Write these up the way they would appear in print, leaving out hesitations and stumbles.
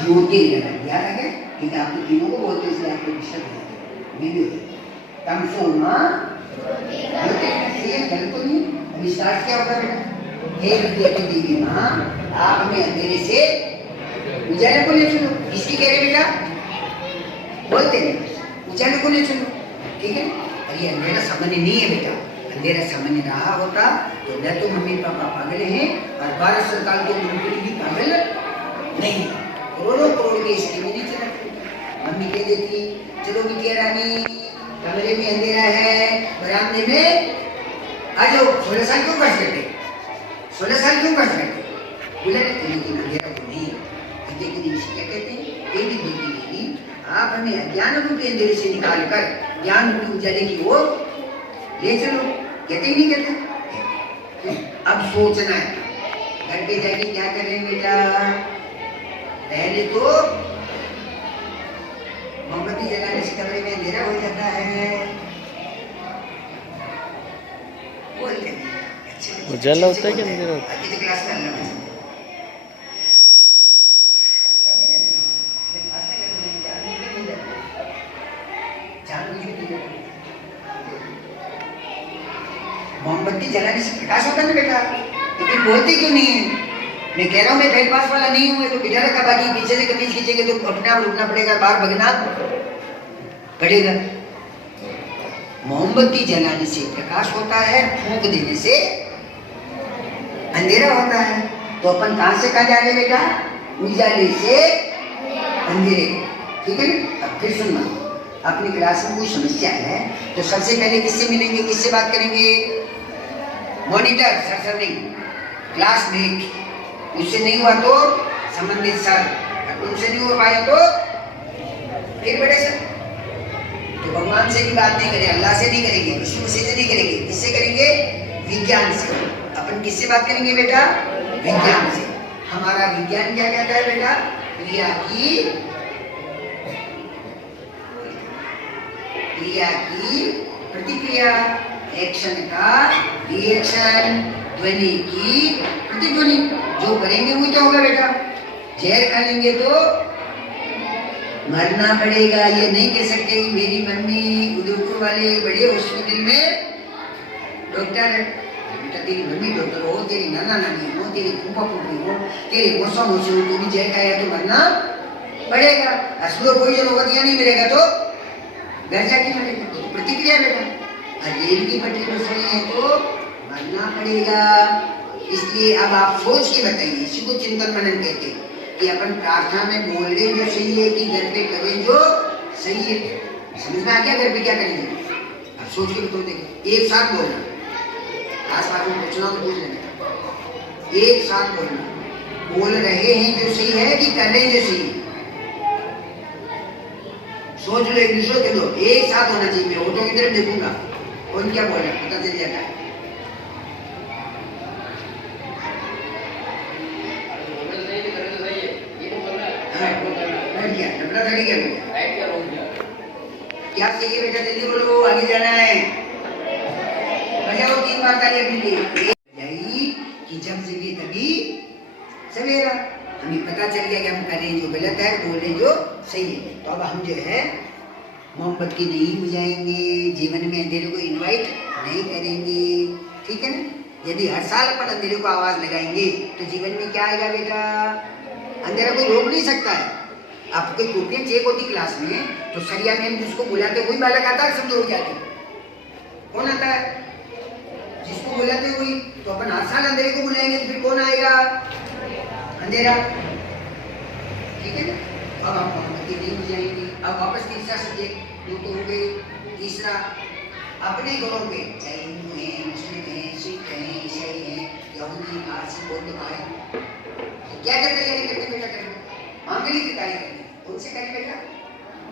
ज्योतिर्गमय याद आ गया, क्योंकि आप तो तीनों को बोलते हैं इसलिए आपको डिस्टर्ब हो जाता है। मैं भी तमसो मां ज्योतिर्गमय, गलत तो नहीं। अभी स्टार्ट क्या होगा बेटा? हे विद्यार्थी देवी मां, आप हमें अंधेरे से उजाले को ले चलो। किसकी कह रहे बेटा? बोलते हैं उजाले को ले चलो, ठीक है। अरे अंधेरा सामान्य नहीं है बेटा, अंधेरा सामान्य रहा होता तो न तो मम्मी पापा पागल हैं और 1200 साल के उम्र भी पागल नहीं, करोड़ों करोड़ के स्कीम नहीं चलाती। मम्मी कह देती चलो बिटिया रानी कमरे में अंधेरा है, बरामदे में आ जाओ। 16 साल क्यों खर्च करते? 16 साल क्यों खर्च करते? बोले लेकिन अंधेरा तो नहीं। लेकिन इसे क्या कहते हैं? ये भी देवी आप हमें अज्ञान रूपी अंधेरे से निकाल कर ज्ञान रूपी उजाले की ओर ले चलो। कहते ही नहीं कहते। अब सोचना है घर पे जाके क्या करें बेटा? पहले तो मोमबत्ती जलाने से कमरे में अंधेरा हो जाता है। बोलते हैं उजाला होता है कि अंधेरा होता है? क्लास में अंदर मोमबत्ती जलाने से प्रकाश होता है बेटा, लेकिन बोलते क्यों नहीं है? मैं कह रहा हूँ मैं फेल पास वाला नहीं हूँ, तो बिठा रखा बाकी पीछे से कमीज खींचेंगे तो अपने आप रुकना पड़ेगा, बाहर भगना पड़ेगा। मोमबत्ती जलाने से प्रकाश होता है, फूंक देने से अंधेरा होता है। तो अपन कहाँ से कहाँ जा रहे बेटा? उजाले से अंधेरे, ठीक है। अब फिर सुनना, अपनी क्लास में कोई समस्या है तो सबसे पहले किससे मिलेंगे, किससे बात करेंगे? मॉनिटर सर नहीं, क्लासमेट। उससे नहीं हुआ तो संबंधित सर, उनसे नहीं हो पाया तो फिर बड़े सर। तो भगवान से भी बात नहीं करेंगे, अल्लाह से नहीं करेंगे, विष्णु से नहीं करेंगे, किससे करेंगे? विज्ञान से। अपन किससे बात करेंगे बेटा? विज्ञान से। हमारा विज्ञान क्या कहता है बेटा? क्रिया की प्रतिक्रिया, एक्शन का रिएक्शन, ध्वनि की प्रतिध्वनि। जो करेंगे वो क्या होगा बेटा? जहर खा लेंगे तो मरना पड़ेगा। ये नहीं कह सकते मेरी मम्मी उदयपुर वाले बड़े हॉस्पिटल में डॉक्टर है, बेटा तेरी मम्मी डॉक्टर हो, तेरी नाना नानी हो, तेरी फूफा फूफी हो, तेरी मौसा मौसी हो, तू भी जहर खाया तो मरना पड़ेगा। असलो कोई जो नौकरियां नहीं मिलेगा तो घर जाके मरेगा। तो प्रतिक्रिया बेटा, रेल की पटरी पर सही है तो मरना पड़ेगा। इसलिए अब आप सोच के बताइए, इसी को चिंतन मनन कहते हैं कि अपन प्रार्थना में बोल रहे जो सही है कि घर पे करें जो सही है। समझ में आ गया? घर पे क्या करेंगे अब सोच के बताओ। देखिए एक साथ बोलना, आस पास में पूछना तो पूछ लेना, एक साथ बोलना। बोल रहे हैं जो सही है कि कर रहे हैं जो सही है? सोच लो, एक दूसरे के दो, एक साथ होना चाहिए। मैं ऑटो की तरफ देखूंगा कौन क्या बोल रहा है, पता चल जाता है। क्या चाहिए बेटा? जल्दी बोलो, आगे जाना है। बजाओ 3 बार ताली अपने लिए। कि जब जगे तभी सवेरा। हमें पता चल गया कि हम करें जो गलत है, बोलें जो सही है। तो अब हम जो है मोमबत्ती नहीं बुझाएंगे, जीवन में अंधेरे को इनवाइट नहीं करेंगे, ठीक है ना। यदि हर साल अपन अंधेरे को आवाज लगाएंगे तो जीवन में क्या आएगा बेटा? अंधेरा कोई रोक नहीं सकता है। आपको कॉपियां चेक होती क्लास में तो सरिया मैम जिसको बुलाते वही बालक आता है, सब लोग जाते कौन आता है? जिसको बुलाते वही। तो अपन हर साल अंधेरे को बुलाएंगे तो फिर कौन आएगा? अंधेरा, ठीक है ना। अब हम मोमबत्ती नहीं बुझाएंगे। अब वापस तीसरा सब्जेक्ट जो तो हो गए। तीसरा, अपने घरों पे चाहे हिंदू है, मुस्लिम है, सिख है, ईसाई है, यहूदी, पारसी, बौद्ध भाई क्या क्या तैयारी करते बेटा? करते मांगलिक की कार्य करते। कौन से कार्य बेटा?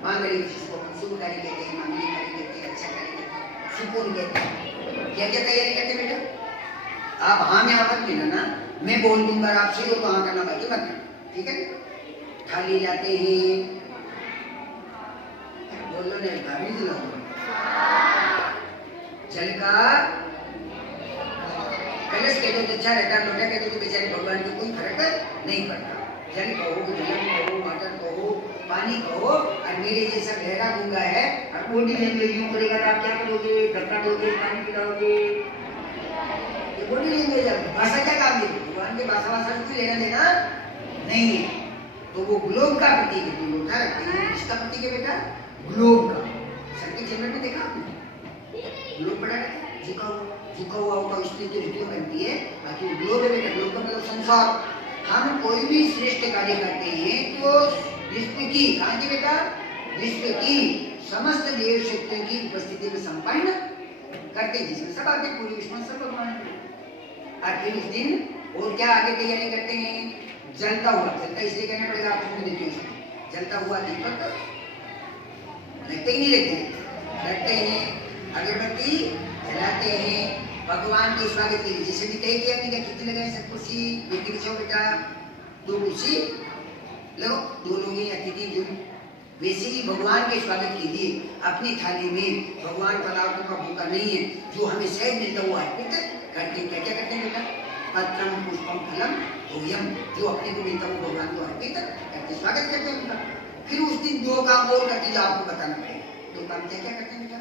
मांगलिक, जिसको शुभ कार्य कहते हैं, मांगलिक कार्य कहते हैं, अच्छा कार्य कहते हैं, सुकून कहते हैं। क्या क्या तैयारी करते बेटा? आप हाँ में मत लेना ना, मैं बोल दूंगा आप सही हो तो हाँ करना, बाकी मत करना, ठीक है। थाली लाते हैं, बोल लो नहीं भाभी दिलाओ। जल का कलश कहते तो अच्छा रहता, लोटा कहते तो बेचारे भगवान को कोई फर्क नहीं पड़ता। जल कहो, जलम कहो, वाटर कहो, पानी कहो, और मेरे जैसा गहरा गूंगा है और बॉडी लैंग्वेज यूं करेगा तो आप क्या करोगे? धक्का दोगे, पानी पिलाओगे? ये बॉडी लैंग्वेज है। भाषा क्या काम देगी? भगवान के भाषा से लेना देना नहीं है। तो वो ग्लोब का प्रतीक है, जो लोटा रखते हैं किसका प्रतीक है बेटा? ग्लोब का। सर के चैनल में देखा आपने? ग्लोब पड़ा है, झुका हुआ होगा, इसलिए तो ऋतु बनती है, बाकी वो ग्लोब है बेटा। ग्लोब का मतलब संसार। हम कोई भी श्रेष्ठ कार्य करते हैं तो विश्व की, कहाँ की बेटा? विश्व की समस्त देव शक्तियों की उपस्थिति में संपन्न करते हैं, जिसमें सब आते पूरी विश्व सब भगवान। और फिर उस दिन और क्या आगे तैयारी करते हैं? जलता हुआ, जलता इसलिए कहना पड़ेगा आपको, देखिए जलता हुआ दीपक लगते ही नहीं लगते हैं, अगरबत्ती जलाते हैं भगवान के स्वागत के लिए। जैसे भी तय किया हमने, कितनी लगाए? सब कुर्सी, बेटी बिछाओ बेटा, 2 कुर्सी लो, 2 लोग हैं अतिथि जो। वैसे ही भगवान के स्वागत के लिए अपनी थाली में भगवान पदार्थों का भूखा नहीं है, जो हमें सहज मिलता हुआ अर्पित करके क्या क्या करते हैं बेटा? पत्रम पुष्पम फलम भूयम, जो अपने को मिलता हुआ भगवान को अर्पित करके स्वागत करते हैं उनका। फिर उस दिन 2 काम और करते जो आपको बताना पड़ेगा। 2 काम क्या क्या करते हैं बेटा?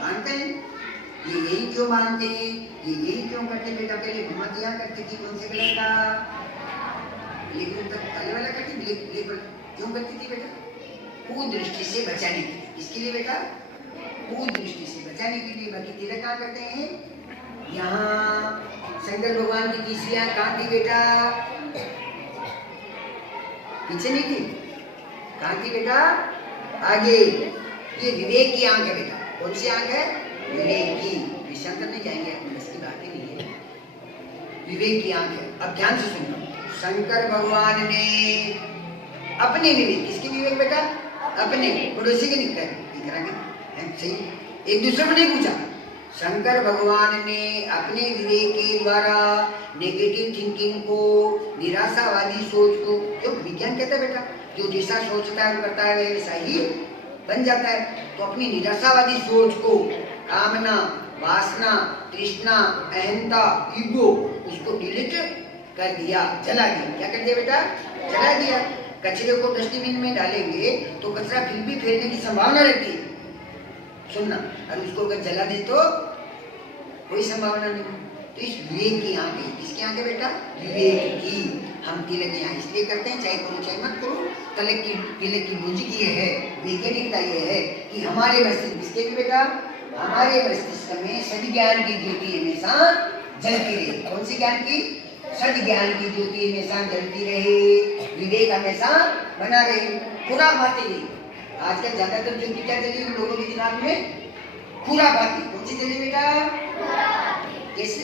मानते हैं? ये यही क्यों मानते हैं? ये यही क्यों करते बेटा? पहले घुमा दिया करते थी कौन से कलर का? लेकिन तक काले वाला करती, ब्लैक क्यों करती थी बेटा? कुदृष्टि से बचाने के लिए। किसके लिए बेटा? कुदृष्टि से बचाने के लिए। बाकी तिलक कहाँ करते हैं? यहाँ शंकर भगवान की तीसरी आंख कहाँ थी बेटा? पीछे नहीं थी, कहाँ थी बेटा? आगे। ये विवेक की आंख है बेटा। कौन सी आंख है? विवेक की। विषयांतर नहीं जाएंगे, अपनी बस की बात ही नहीं है, विवेक की आंख है। अब ध्यान से सुनना, शंकर भगवान ने अपने विवेक, किसके विवेक बेटा? अपने, पड़ोसी के निकल सही, एक दूसरे को नहीं पूछा। शंकर भगवान ने अपने विवेक के द्वारा नेगेटिव थिंकिंग को, निराशावादी सोच को, जो विज्ञान कहता है बेटा, जो जैसा सोचता है करता है वैसा ही बन जाता है। तो अपनी निराशावादी सोच को, कामना, वासना, तृष्णा, अहंता, ईगो, उसको डिलीट कर दिया, जला दिया। क्या कर दिया बेटा? जला दिया। कचरे को डस्टबिन में डालेंगे तो कचरा फिर भी फैलने की संभावना रहती है, सुनना, और उसको अगर जला दे तो कोई संभावना नहीं। तो इस विवेक की आंख है। किसकी आंख है बेटा? विवेक की। हम तिलक यहाँ इसलिए करते हैं, चाहे करो चाहे मत करो, तिलक की लॉजिक ये है, वैज्ञानिकता ये है कि हमारे मस्तिष्क, किसके भी बेटा? हमारे मस्तिष्क में सद्ज्ञान की ज्योति हमेशा जलती रहे। कौन सी ज्ञान की? सद्ज्ञान की ज्योति हमेशा जलती रहे, विवेक हमेशा बना रहे, खुराफाती नहीं। आजकल ज्यादातर ज्योति क्या जली हुई लोगों के दिमाग में? खुराफाती। कौन सी जली बेटा? कैसे?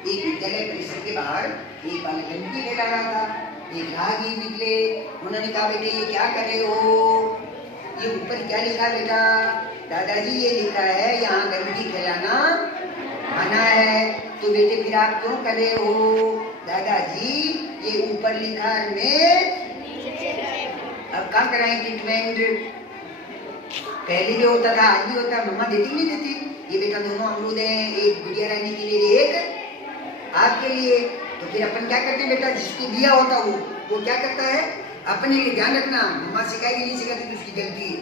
एक विद्यालय परिसर के बाहर एक बालक गंदगी फैला रहा था, एक राहगीर निकले, उन्होंने कहा बेटे ये क्या कर रहे हो? ये ऊपर क्या लिखा बेटा? दादाजी ये लिखा है यहाँ गंदगी फैलाना मना है। तो बेटे फिर आप क्यों कर रहे हो? दादाजी ये ऊपर लिखा है, अब क्या कराएं ट्रीटमेंट? पहले भी होता था, आज भी होता है, मम्मा देती नहीं देती? ये बेटा दोनों अमरूद हैं, एक गुड़िया रानी के लिए, एक आपके लिए। तो फिर अपन क्या करते हैं बेटा? जिसको दिया होता वो क्या करता है? अपने लिए। ध्यान रखना, मम्मा सिखाएगी नहीं सिखाती तो उसकी गलती है।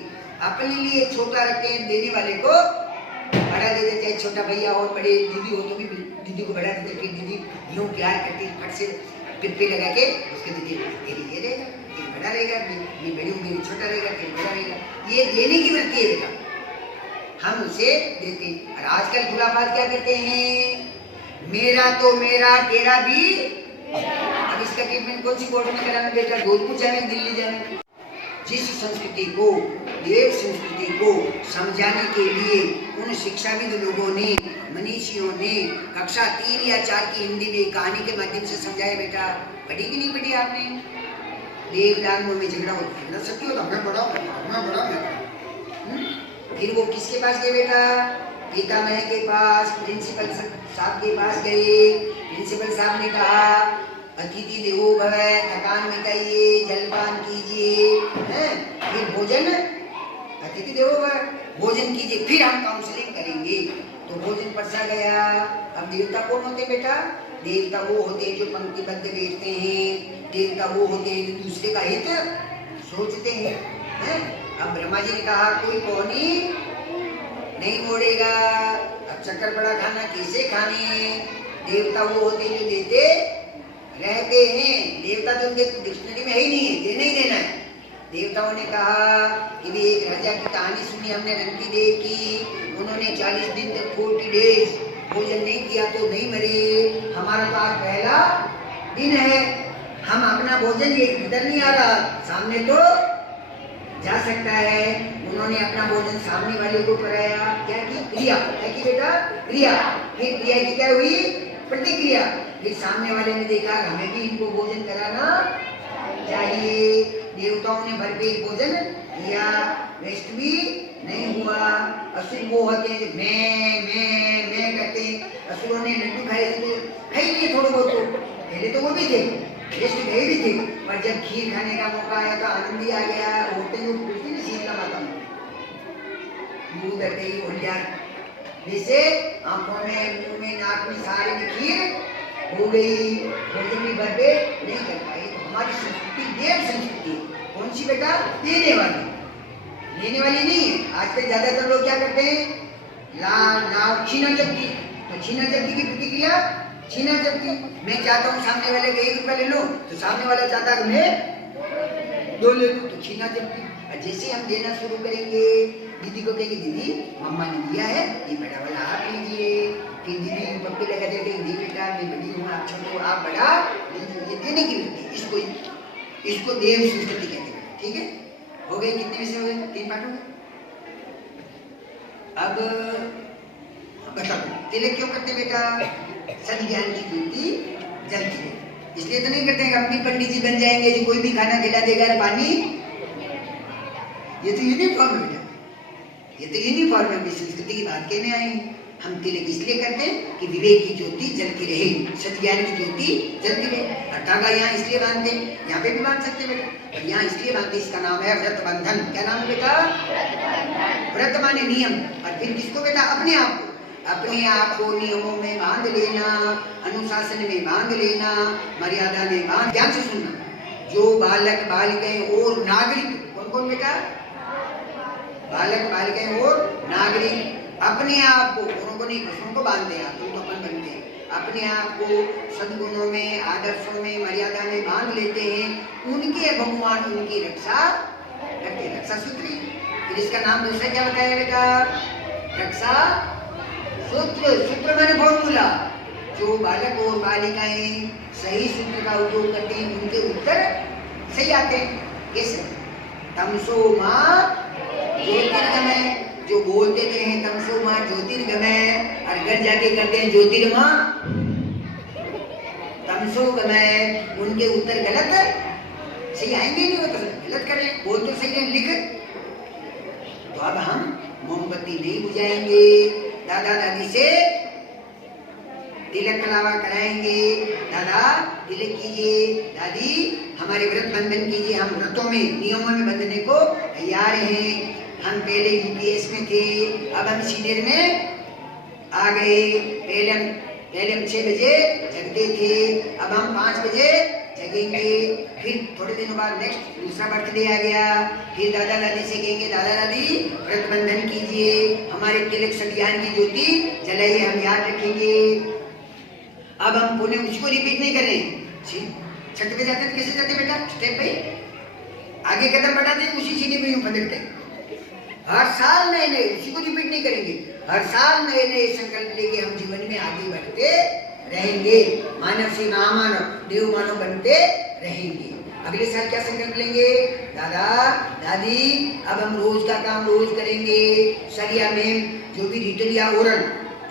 अपने लिए छोटा रखते हैं, देने वाले को बड़ा दे देते हैं। छोटा भैया और बड़े दीदी हो तो भी दीदी को बड़ा देते, फिर दीदी यूं प्यार करती, फट से पिप्पी लगा के उसके दीदी ये रहेगा, फिर बड़ा रहेगा, मैं बड़ी हूँ, मेरी छोटा रहेगा, फिर बड़ा रहेगा। ये लेने की वृत्ति है बेटा, हम उसे देते। और आजकल खुराफात क्या करते हैं? मेरा तो मेरा, तेरा भी। अब इसका ट्रीटमेंट कौन सी कोर्ट में कराना बेटा? जोधपुर जाए, दिल्ली जाए? जिस संस्कृति को, देव संस्कृति को समझाने के लिए उन शिक्षाविद लोगों ने, मनीषियों ने कक्षा 3 या 4 की हिंदी में कहानी के माध्यम से समझाया बेटा। पढ़ी कि नहीं पढ़ी आपने? देव दानवों में झगड़ा होता, सत्य होता, मैं बड़ा। फिर वो किसके पास गए बेटा? पितामह के पास, प्रिंसिपल साहब के पास गए। प्रिंसिपल साहब ने कहा अतिथि देवो भव, थकान मिटाइए, जलपान कीजिए, हैं? फिर भोजन, अतिथि देवो भव, भोजन कीजिए, फिर हम काउंसलिंग करेंगे। तो तो भोजन परसा गया। अब देवता कौन होते बेटा? देवता वो होते हैं जो पंक्तिबद्ध बैठते हैं, देवता वो होते हैं जो दूसरे का हित सोचते हैं, हैं? अब ब्रह्मा जी ने कहा कोई पौनी नहीं मोड़ेगा, अब चक्कर बड़ा खाना कैसे खाने? देवता वो होते हैं जो देते रहते हैं, देवता तो उनके डिक्शनरी में ही नहीं है, देना ही देना है। देवताओं ने कहा कि भी एक राजा की कहानी सुनी हमने रंती देव की, उन्होंने 40 दिन तक 40 डेज भोजन नहीं किया तो नहीं मरे। हमारा तो आज पहला दिन है, हम अपना भोजन ये इधर नहीं आ रहा, सामने तो जा सकता है। उन्होंने अपना भोजन सामने वाले को कराया, क्या की? क्रिया। क्या की बेटा? क्रिया। फिर क्रिया की क्या हुई? प्रतिक्रिया। फिर सामने वाले ने देखा हमें भी इनको भोजन कराना चाहिए। देवताओं ने भरपेट भोजन किया, वेस्ट भी नहीं हुआ। असुर वो होते मैं करते, असुरों ने लड्डू खाए तो खाई लिए थोड़े बहुत, तो पहले तो वो भी थे, वेस्ट गए भी थे, पर जब खीर खाने का मौका आया तो आनंद ही आ गया। होते हुए बिल्कुल नहीं शीतला माता में दूध गई उल्टिया, जैसे आंखों में, मुंह में, नाक में सारे में खीर हो गई, भोजन भी भरपेट नहीं कर पाए। तो हमारी संस्कृति देव संस्कृति है। कौन सी बेटा? देने वाली, लेने वाली नहीं है। आजकल ज्यादातर लोग क्या करते हैं? छीना झपटी। तो छीना झपटी की प्रतिक्रिया छीना झपटी। मैं चाहता हूँ सामने वाले को 1 रुपया ले लो, तो सामने वाला चाहता है मैं 2 ले लूँ, तो छीना झपटी। और जैसे हम देना शुरू करेंगे, दीदी को कहेंगे दीदी मम्मा ने दिया है, ये बड़ा वाला आप लीजिए। फिर दीदी पप्पी लगा देते हैं, दी बेटा मैं बड़ी हूँ आप छोटे हो, आप बड़ा, ये देने की वृत्ति, इसको देव संस्कृति कहते हैं। ठीक है, हो गए? कितने विषय हो गए? 3 पाठ हो गए। अब बताओ तिलक क्यों करते बेटा? सद्ज्ञान की ज्योति जलती है, इसलिए तो नहीं करते हैं हम भी पंडित जी बन जाएंगे जो कोई भी खाना खिला देगा पानी। ये तो यूनिफॉर्म है बेटा, ये तो यूनिफॉर्म है। संस्कृति की बात कहने आए हैं। हम तिलक इसलिए करते हैं कि विवेक की ज्योति जलती रहे, सद्ज्ञान की ज्योति जलती रहे। धागा यहाँ इसलिए बांधते हैं, यहाँ पे भी बांध सकते बेटा, पर यहाँ इसलिए बांधते, इसका नाम है व्रत बंधन। क्या नाम है बेटा? व्रत माने नियम। और फिर किसको बेटा? अपने आप को, अपने आप को नियमों में बांध लेना, अनुशासन में बांध लेना, मर्यादा में बांध। ध्यान से सुनना, जो बालक बालिकाएं और नागरिक, कौन कौन बेटा? बालक बालिकाएं और नागरिक अपने आप को, औरों को नहीं, दूसरों को बांधते हैं, तुम तो अपन बनते हैं, अपने आप को सद्गुणों में, आदर्शों में, मर्यादा में बांध लेते हैं, उनके भगवान उनकी रक्षा करते हैं। रक्षा सूत्री। फिर इसका नाम दूसरा क्या बताया बेटा? रक्षा सूत्र। सूत्र माने फॉर्मूला। जो बालक और बालिकाएं सही सूत्र का उपयोग करते हैं, उनके उत्तर सही आते हैं। कैसे? तमसो मां ज्योतिर्गमय, जो बोलते थे हैं तमसो मां ज्योतिर्गमय, और घर जाके करते हैं ज्योतिर्मा तमसो गमय, उनके उत्तर गलत सही आएंगे नहीं, वो तो गलत करें, बोल तो सही है, लिख। तो अब हम मोमबत्ती नहीं बुझाएंगे, दादा दादी से तिलक कलावा कराएंगे। दादा तिलक कीजिए, दादी हमारे व्रत बंधन कीजिए, हम व्रतों में, नियमों में बंधने को तैयार हैं। हम पहले यूपीएस में थे, अब हम सीनियर में आ गए। पहले हम 6 बजे जगते थे, अब हम 5 बजे जगेंगे। फिर थोड़े दिनों बाद नेक्स्ट दूसरा बर्थडे आ गया, फिर दादा दादी से कहेंगे दादा दादी व्रत बंधन कीजिए, हमारे तिलक सद्ज्ञान की ज्योति जलाइए, हम याद रखेंगे। अब हम पुणे उसको रिपीट नहीं करें। छत पे जाते कैसे जाते बेटा? स्टेप पे आगे कदम बढ़ाते, उसी सीढ़ी पे यूं फटकते। हर साल नए नए, उसी को रिपीट नहीं करेंगे, हर साल नए नए संकल्प लेके हम जीवन में आगे बढ़ते रहेंगे, मानव से महामानव, देव मानव बनते रहेंगे। अगले साल क्या संकल्प लेंगे? दादा दादी अब हम रोज का काम रोज करेंगे, सर या मैम जो भी रिटन या ओरल,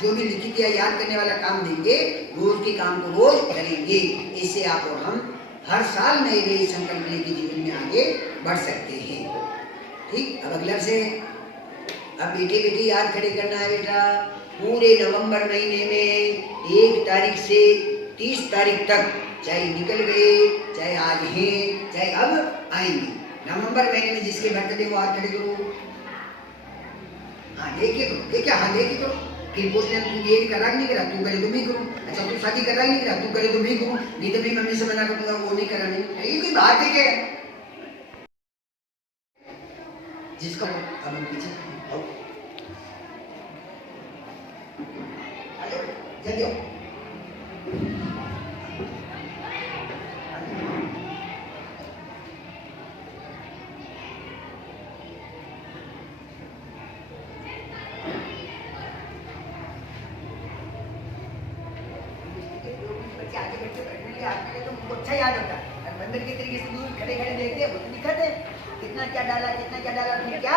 जो भी लिखित या याद करने वाला काम देंगे, रोज के काम को रोज करेंगे। इससे आप और हम हर साल नए नए संकल्प लेके जीवन में आगे बढ़ सकते हैं। ठीक, अब अगला से अब बेटे बेटे याद खड़े करना है बेटा। पूरे नवंबर महीने में 1 तारीख से 30 तारीख तक, चाहे निकल गए, चाहे आज हैं, चाहे अब आएंगे, नवंबर महीने में जिसके बर्थडे वो हाथ खड़े करो। हाँ लेके करो, देखिए हाँ लेके करो, कि पूछने तू ये करा नहीं करा, तू करे तो मैं करूं, अच्छा तू शादी करा नहीं करा, तू करे तो मैं करूं, नहीं तो मेरी मम्मी से मना कर दूंगा, वो नहीं करा नहीं, ये कोई बात है क्या? जिसका अब हम पीछे आओ, जल्दी आओ। आगे बैठे बैठने लिए आपके लिए तो मुझको अच्छा याद होता है, और बंदर के तरीके से दूर खड़े खड़े देखते हैं, वो तो दिखाते कितना क्या डाला फिर क्या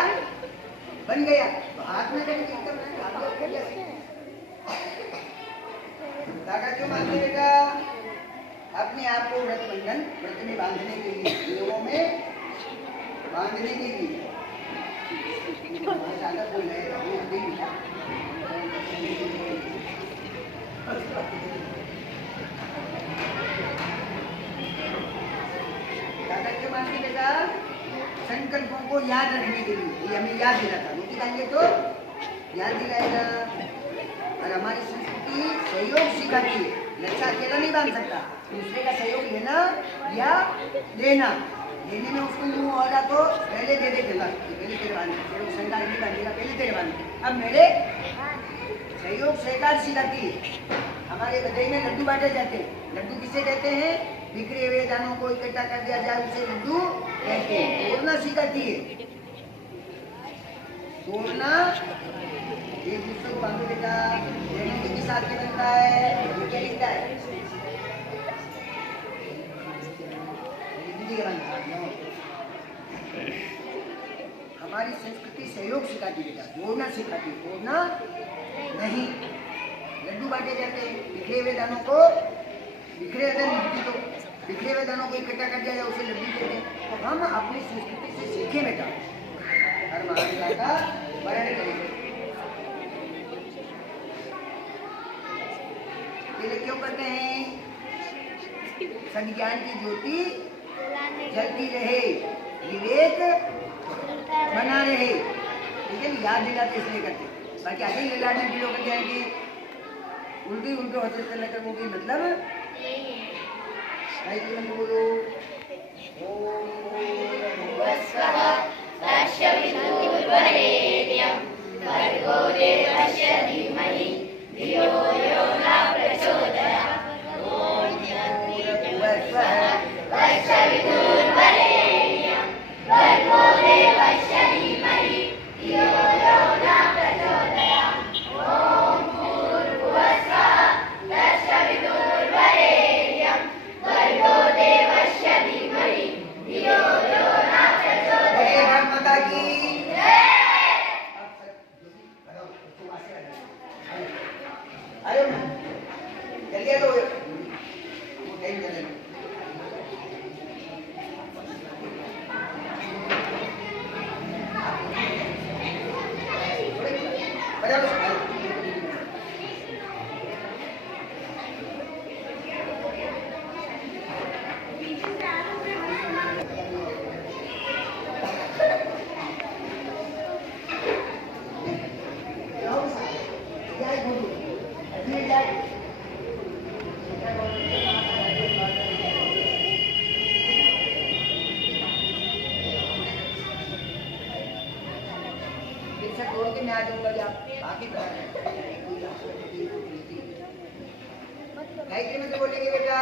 बन गया, तो हाथ में करके एकदम आगे उठ जैसे ताकत क्यों मानते बेटा? अपने आप को व्रत में बांधने के लिए, नियमों में बांधने के लिए ज्यादा बोल रहे बेटा, संकल्पों को याद रखने के लिए, ये हमें याद दिलाता, रोटी खाएंगे तो याद दिलाएगा। और हमारी संस्कृति सहयोग सिखाती है, लच्छा अकेला नहीं बांध सकता, दूसरे का सहयोग लेना या देना, लेने में उसको मुंह हो रहा तो पहले दे दे, पहले तेरे बांधे, संकार नहीं बांधेगा, पहले तेरे बांधे, अब मेरे सहयोग सहकार सिखाती है। हमारे बधाई में लड्डू बांटे जाते हैं, लड्डू किसे कहते हैं? बिखरे हुए दानों को इकट्ठा कर दिया जाए उसे लड्डू कहते हैं। तोड़ना सिखाती है, तोड़ना एक दूसरे को बांधो बेटा, के साथ में बनता है, क्या लिखता है? हमारी संस्कृति सहयोग सिखाती बेटा, तोड़ना सिखाती, तोड़ना नहीं। लड्डू बांटे जाते हैं, बिखरे हुए दानों को, बिखरे हुए दानों को इकट्ठा कर दिया जाए उसे लड्डू कहते हैं। तो हम अपनी संस्कृति से सीखें बेटा, हर महान का वर्ण करेंगे। ये क्यों करते हैं? संज्ञान की ज्योति जलती रहे, विवेक बना रहे, ठीक है, याद दिलाते इसलिए करते। बाकी आगे ये लाड में लोग जाएंगे उल्टी होते चलने का वो भी मतलब बोलो मैं आ जाऊंगा, बाकी गायत्री में से बोलेंगे बेटा।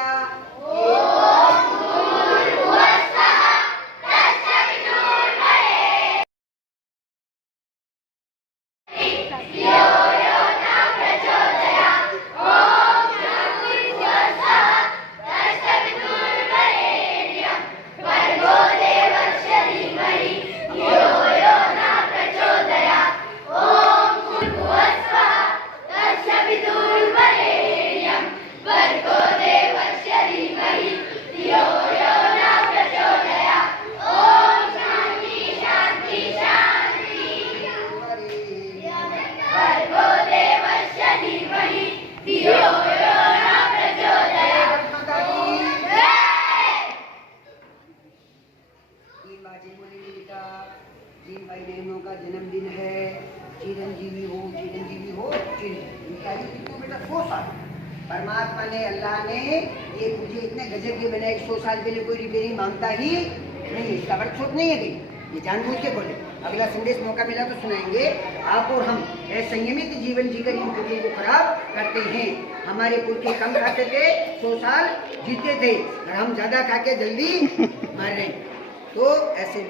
Vargo Devasya कितने बेटा 100 साल। परमात्मा ने, अल्लाह ने ये मुझे इतने गजब के बनाए 100 साल के लिए कोई रिपेयरिंग मांगता ही नहीं। इसका वर्क सोच नहीं है कहीं, ये जानबूझ के बोले। अगला संदेश मौका मिला तो सुनाएंगे। आप और हम संयमित जीवन जीकर इन पुरखे को खराब करते हैं। हमारे पुरखे कम खाते थे, 100 साल जीते थे, और हम ज्यादा खा के जल्दी मर रहे हैं। तो ऐसे